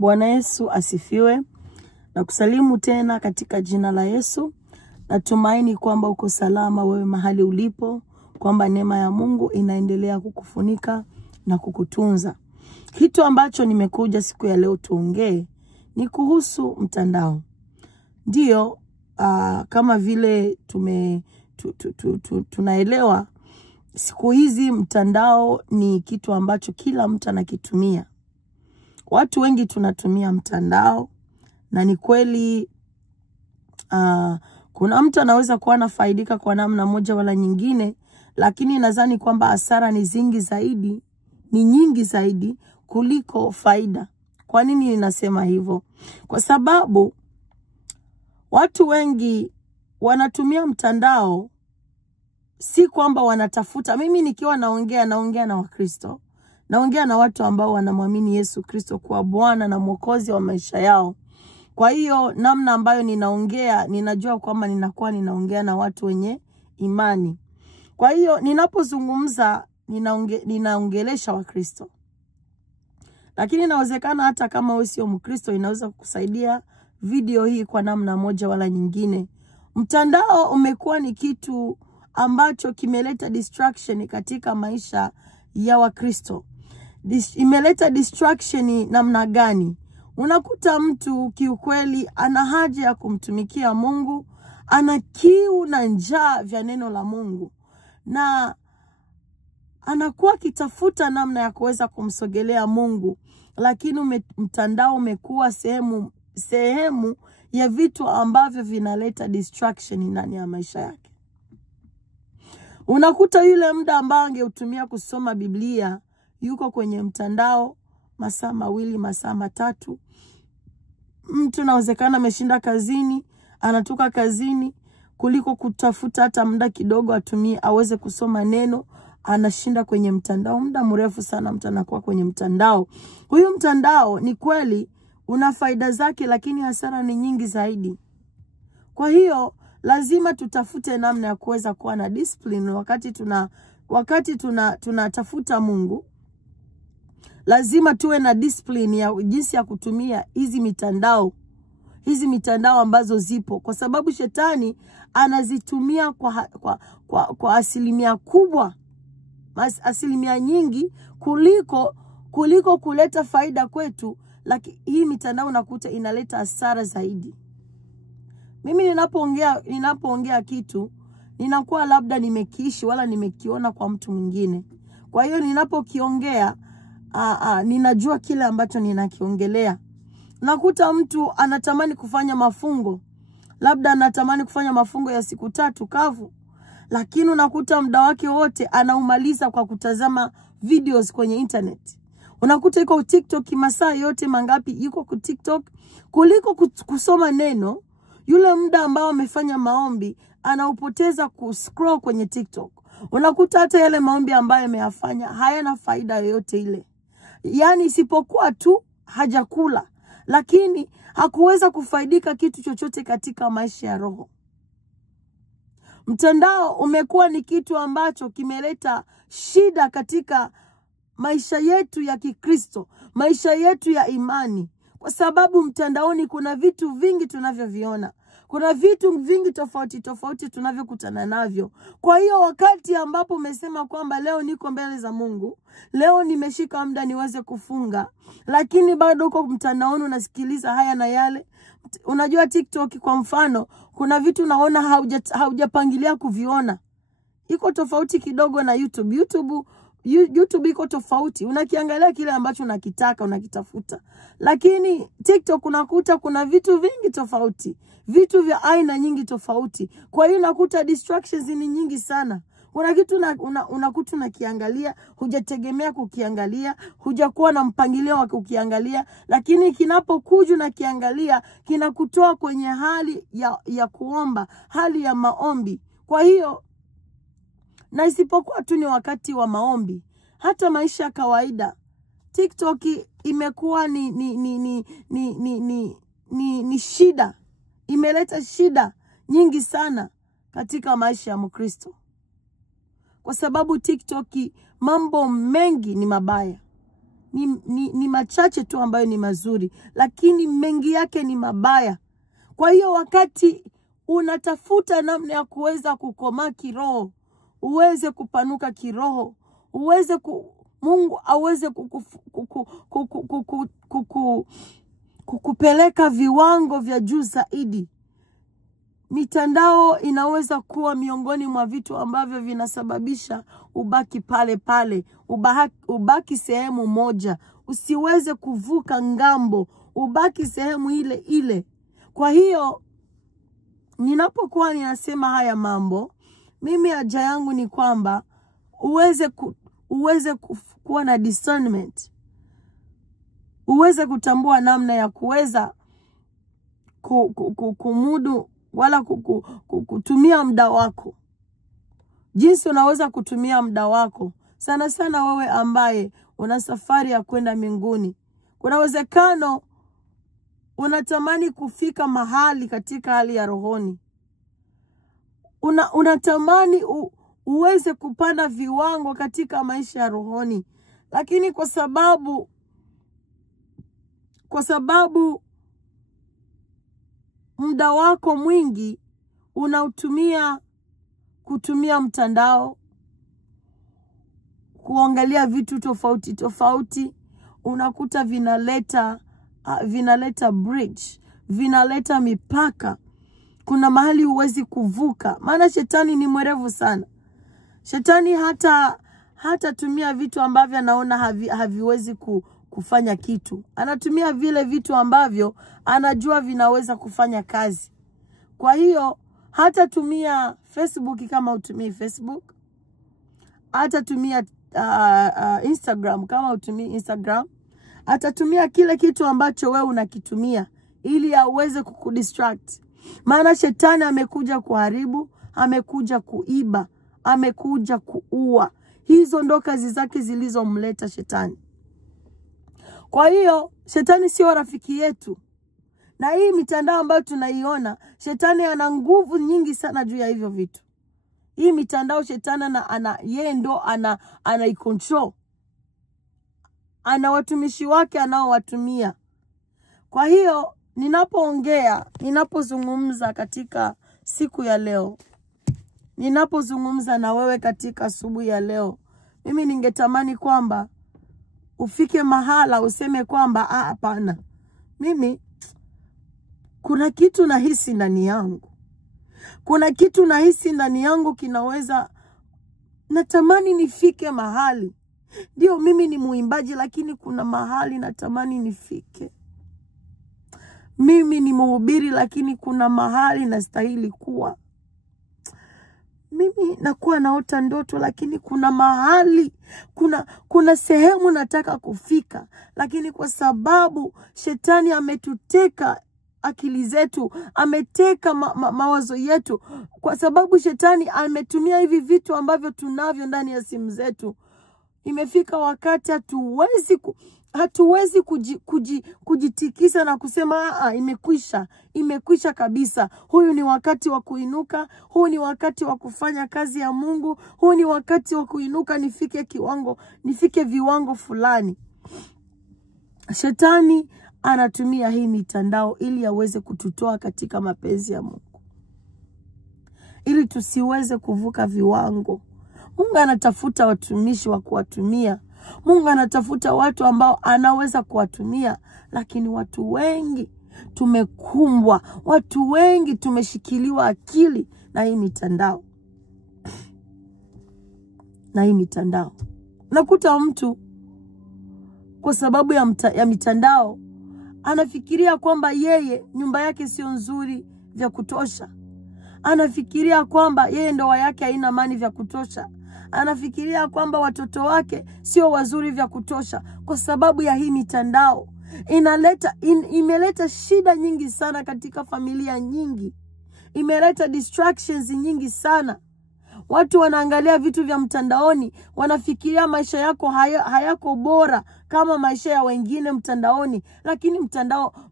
Bwana Yesu asifiwe. Na kusalimu tena katika jina la Yesu. Natumaini kwamba uko salama wewe mahali ulipo, kwamba neema ya Mungu inaendelea kukufunika na kukutunza. Kitu ambacho nimekuja siku ya leo tuongee ni kuhusu mtandao. Ndio, kama vile tunaelewa siku hizi mtandao ni kitu ambacho kila mtu anakitumia. Watu wengi tunatumia mtandao, na ni kweli kuna mtu anaweza kuwa anafaidika kwa namna moja wala nyingine, lakini nadhani kwamba hasara ni nyingi zaidi kuliko faida. Kwa nini ninasema hivyo? Kwa sababu watu wengi wanatumia mtandao si kwamba wanatafuta. Mimi nikiwa naongea na Wakristo, naongea na watu ambao wanamwamini Yesu Kristo kuwa Bwana na Mwokozi wa maisha yao. Kwa hiyo namna ambayo ninaongea, ninajua kwamba ninaongea na watu wenye imani. Kwa hiyo ninapozungumza ninaongelesha Wakristo. Lakini inawezekana hata kama wewe sio Mkristo, inaweza kukusaidia video hii kwa namna moja wala nyingine. Mtandao umekuwa ni kitu ambacho kimeleta distraction katika maisha ya Wakristo. Imeleta distraction namna gani? Unakuta mtu kiukweli ana haja ya kumtumikia Mungu, ana kiu na njaa vya neno la Mungu, na anakuwa kitafuta namna ya kuweza kumsogelea Mungu, lakini mtandao umekuwa sehemu ya vitu ambavyo vinaleta distraction ndani ya maisha yake. Unakuta yule muda ambao angeutumia kusoma Biblia yuko kwenye mtandao masaa 2, masaa 3. Mtu inawezekana ameshinda kazini, anatoka kazini, kuliko kutafuta hata muda kidogo atumie aweze kusoma neno, anashinda kwenye mtandao muda mrefu sana. Mtu anakuwa kwenye mtandao. Huyu mtandao ni kweli una faida zake, lakini hasara ni nyingi zaidi. Kwa hiyo lazima tutafute namna ya kuweza kuwa na discipline wakati tunatafuta Mungu. Lazima tuwe na discipline ya jinsi ya kutumia hizi mitandao ambazo zipo, kwa sababu shetani anazitumia kwa asilimia kubwa, asilimia nyingi kuliko kuleta faida kwetu. Lakini hii mitandao nakuta inaleta hasara zaidi. Mimi ninapoongea kitu, ninakuwa labda nimekiishi wala nimekiona kwa mtu mwingine. Kwa hiyo ninapokiongea ninajua kile ambacho ninakiongelea. Nakuta mtu anatamani kufanya mafungo, labda anatamani kufanya mafungo ya siku 3 kavu, lakini unakuta muda wake wote anaumaliza kwa kutazama videos kwenye internet. Unakuta yuko TikTok masaa yote mangapi yuko ku TikTok kuliko kusoma neno. Yule muda ambao amefanya maombi anaupoteza kuscroll kwenye TikTok. Unakuta hata yale maombi ambayo ameyafanya hayana faida yoyote ile. Yaani isipokuwa tu hajakula, lakini hakuweza kufaidika kitu chochote katika maisha ya roho. Mtandao umekuwa ni kitu ambacho kimeleta shida katika maisha yetu ya Kikristo, maisha yetu ya imani. Kwa sababu mtandaoni kuna vitu vingi tunavyoviona. Kuna vitu vingi tofauti tunavyokutana navyo. Kwa hiyo wakati ambapo umesema kwamba leo niko mbele za Mungu, leo nimeshika muda niweze kufunga, lakini bado uko mtandaoni unasikiliza haya na yale. Unajua TikTok kwa mfano, kuna vitu naona haujapangilia kuviona. Iko tofauti kidogo na YouTube. YouTube iko tofauti. Unakiangalia kile ambacho unakitaka, unakitafuta. Lakini TikTok unakuta kuna vitu vingi tofauti, vitu vya aina nyingi tofauti. Kwa hiyo unakuta distractions ni nyingi sana. Kuna kitu unakuta unakiangalia, hujategemea kukiangalia, hujakuwa na mpangilio wa kukiangalia, lakini kinapokuja na kiangalia kinakutoa kwenye hali ya kuomba, hali ya maombi. Kwa hiyo na isipokuwa tu ni wakati wa maombi, hata maisha ya kawaida TikTok imekuwa ni shida. Imeleta shida nyingi sana katika maisha ya Mkristo. Kwa sababu TikTok mambo mengi ni mabaya. ni machache tu ambayo ni mazuri, lakini mengi yake ni mabaya. Kwa hiyo wakati unatafuta namna ya kuweza kukomaa kiroho, uweze kupanuka kiroho, Mungu aweze kukupeleka viwango vya juu zaidi, mitandao inaweza kuwa miongoni mwa vitu ambavyo vinasababisha ubaki pale pale, ubaki sehemu moja, usiweze kuvuka ngambo, ubaki sehemu ile ile. Kwa hiyo ninapokuwa ninasema haya mambo, mimi haja yangu ni kwamba uweze kuwa na discernment, uweze kutambua namna ya kuweza kumudu wala kutumia muda wako, jinsi unaweza kutumia muda wako. Sana sana wewe ambaye una safari ya kwenda mbinguni, kuna uwezekano unatamani kufika mahali katika hali ya rohoni, unatamani uweze kupanda viwango katika maisha ya rohoni, lakini kwa sababu muda wako mwingi kutumia mtandao, kuangalia vitu tofauti tofauti, unakuta vinaleta bridge, vinaleta mipaka. Kuna mahali huwezi kuvuka, maana shetani ni mwerevu sana. Shetani hata tumia vitu ambavyo anaona haviwezi kufanya kitu. Anatumia vile vitu ambavyo anajua vinaweza kufanya kazi. Kwa hiyo hata tumia Facebook kama utumii Facebook, hata tumia Instagram kama utumii Instagram, atatumia kile kitu ambacho wewe unakitumia ili aweze kukudistract. Maana shetani amekuja kuharibu, amekuja kuiba, amekuja kuua. Hizo ndo kazi zake zilizomleta shetani. Kwa hiyo shetani sio rafiki yetu. Na hii mitandao ambayo tunaiona, shetani ana nguvu nyingi sana juu ya hivyo vitu. Hii mitandao shetani yeye ndo anaicontrol. Ana watumishi wake anaowatumia. Kwa hiyo ninapozungumza katika siku ya leo, ninapozungumza na wewe katika asubuhi ya leo, mimi ningetamani kwamba ufike mahala useme kwamba hapana, mimi kuna kitu nahisi ndani yangu. Kuna kitu nahisi ndani yangu natamani nifike mahali. Ndio mimi ni muimbaji, lakini kuna mahali natamani nifike. Mimi ni mhubiri, lakini kuna mahali nastahili kuwa. Mimi nakuwa naota ndoto, lakini kuna mahali, kuna sehemu nataka kufika, lakini kwa sababu shetani ametuteka akili zetu, ameteka mawazo yetu, kwa sababu shetani ametumia hivi vitu ambavyo tunavyo ndani ya simu zetu, imefika wakati hatuwezi kujitikisa na kusema imekwisha kabisa. Huyu ni wakati wa kuinuka, huu ni wakati wa kufanya kazi ya Mungu, huu ni wakati wa kuinuka, nifike viwango fulani. Shetani anatumia hii mitandao ili aweze kututoa katika mapenzi ya Mungu, ili tusiweze kuvuka viwango. Mungu anatafuta watumishi wa kuwatumia. Mungu anatafuta watu ambao anaweza kuwatumia, lakini watu wengi tumekumbwa, watu wengi tumeshikiliwa akili na hii mitandao. Nakuta mtu kwa sababu ya mitandao anafikiria kwamba yeye nyumba yake sio nzuri vya kutosha. Anafikiria kwamba yeye ndoa yake haina amani vya kutosha. Anafikiria kwamba watoto wake sio wazuri vya kutosha, kwa sababu ya hii mitandao. Imeleta shida nyingi sana katika familia nyingi. Imeleta distractions nyingi sana. Watu wanaangalia vitu vya mtandaoni, wanafikiria maisha yako hayako bora kama maisha ya wengine mtandaoni, lakini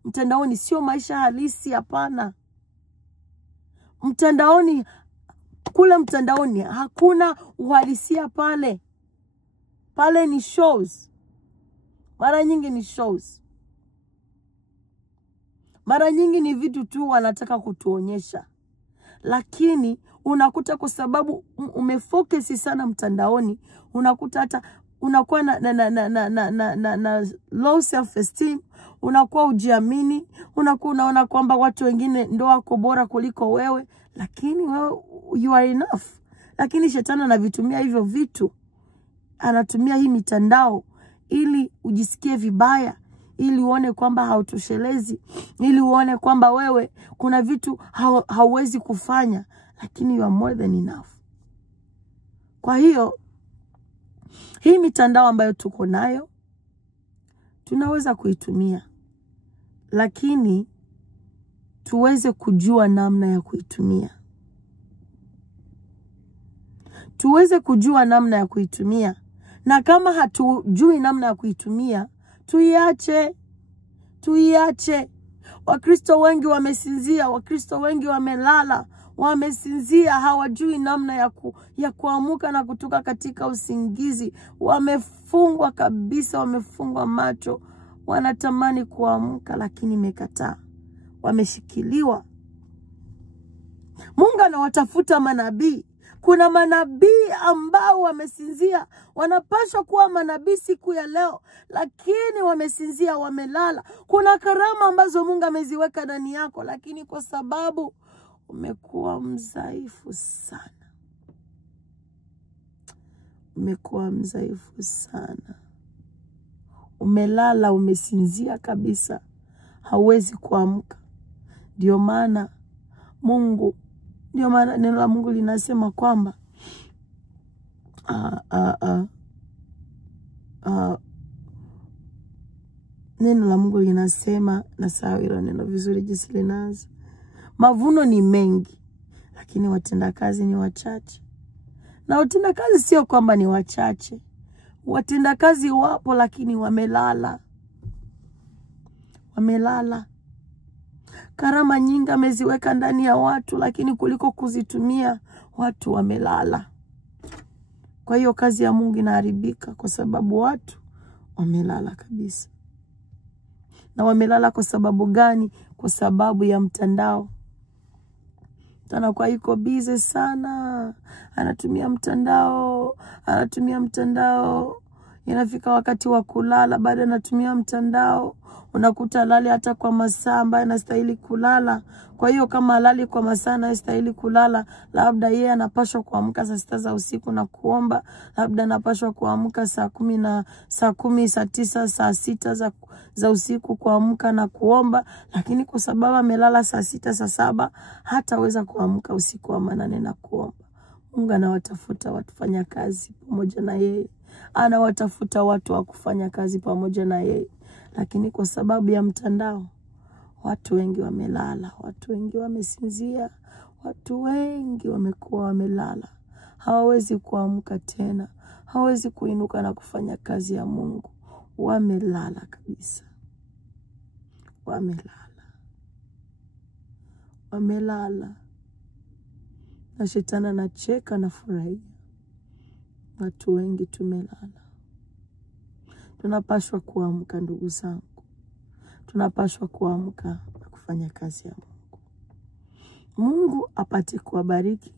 mtandaoni sio maisha halisi, hapana. Kule mtandaoni hakuna uhalisia pale. Pale ni shows. Mara nyingi ni shows. Mara nyingi ni vitu tu wanataka kutuonyesha. Lakini unakuta kwa sababu umefocus sana mtandaoni, unakuta hata unakuwa na low self esteem, unakuwa ujiamini, unakuwa unaona kwamba watu wengine ndio wako bora kuliko wewe, lakini wewe you are enough. Lakini shetani anavitumia hivyo vitu. Anatumia hii mitandao ili ujisikie vibaya, ili uone kwamba hautoshelezi, ili uone kwamba wewe kuna vitu hauwezi kufanya, lakini you are more than enough. Kwa hiyo hii mitandao ambayo tuko nayo tunaweza kuitumia, lakini tuweze kujua namna ya kuitumia. Tuweze kujua namna ya kuitumia. Na kama hatujui namna ya kuitumia, tuiache. Tuiache. Wakristo wengi wamesinzia, Wakristo wengi wamelala, wamesinzia, hawajui namna ya kuamuka na kutoka katika usingizi. Wamefungwa kabisa, wamefungwa macho. Wanatamani kuamka lakini imekataa. Wameshikiliwa. Mungu anawatafuta manabii. Kuna manabii ambao wamesinzia, wanapaswa kuwa manabii siku ya leo, lakini wamesinzia, wamelala. Kuna karama ambazo Mungu ameziweka ndani yako, lakini kwa sababu umekuwa mdhaifu sana. Umekuwa mdhaifu sana. Umelala, umesinzia kabisa. Hauwezi kuamka. Ndio maana neno la Mungu linasema kwamba neno la Mungu linasema, na sawa hilo neno vizuri jinsi linaanza. Mavuno ni mengi, lakini watendakazi ni wachache. Na watendakazi sio kwamba ni wachache. Watendakazi wapo, lakini wamelala. Wamelala. Karama nyingi ameziweka ndani ya watu, lakini kuliko kuzitumia, watu wamelala. Kwa hiyo kazi ya Mungu inaharibika kwa sababu watu wamelala kabisa. Na wamelala kwa sababu gani? Kwa sababu ya mtandao. Tana kwa yuko busy sana. Anatumia mtandao. Inafika wakati wa kulala, bado anatumia mtandao. Unakuta lali hata kwa masaa ambayo anastahili kulala. Kwa hiyo kama halali kwa masaa anastahili kulala, labda yeye anapaswa kuamka saa 6 za usiku na kuomba, labda anapaswa kuamka saa 10, saa 9, saa 6 za usiku kuamka na kuomba, lakini kwa sababu amelala saa 6, saa 7, hataweza kuamka usiku wa manane na kuomba. Mungu anawatafuta watu fanya kazi pamoja na yeye. Anawatafuta watu wa kufanya kazi pamoja na yeye. Lakini kwa sababu ya mtandao, watu wengi wamelala, watu wengi wamesinzia, watu wengi wamekuwa wamelala. Hawawezi kuamka tena, hawawezi kuinuka na kufanya kazi ya Mungu. Wamelala kabisa. Wamelala. Na shetani anacheka na furahi. Watu wengi tumelala. Tunapaswa kuamka ndugu zangu. Tunapaswa kuamka na kufanya kazi ya Mungu. Mungu apate kuwabariki.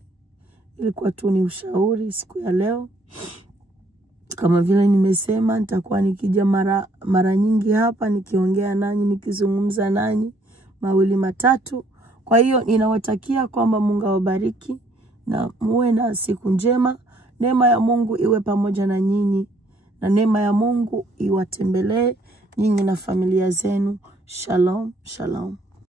Ilikuwa tu ni ushauri siku ya leo. Kama vile nimesema, nitakuwa nikija mara nyingi hapa nikiongea nanyi, nikizungumza nanyi mawili matatu. Kwa hiyo ninawatakia kwamba Mungu awabariki na muwe na siku njema. Neema ya Mungu iwe pamoja na nyinyi. Na neema ya Mungu iwatembelee nyinyi na familia zenu. Shalom, shalom.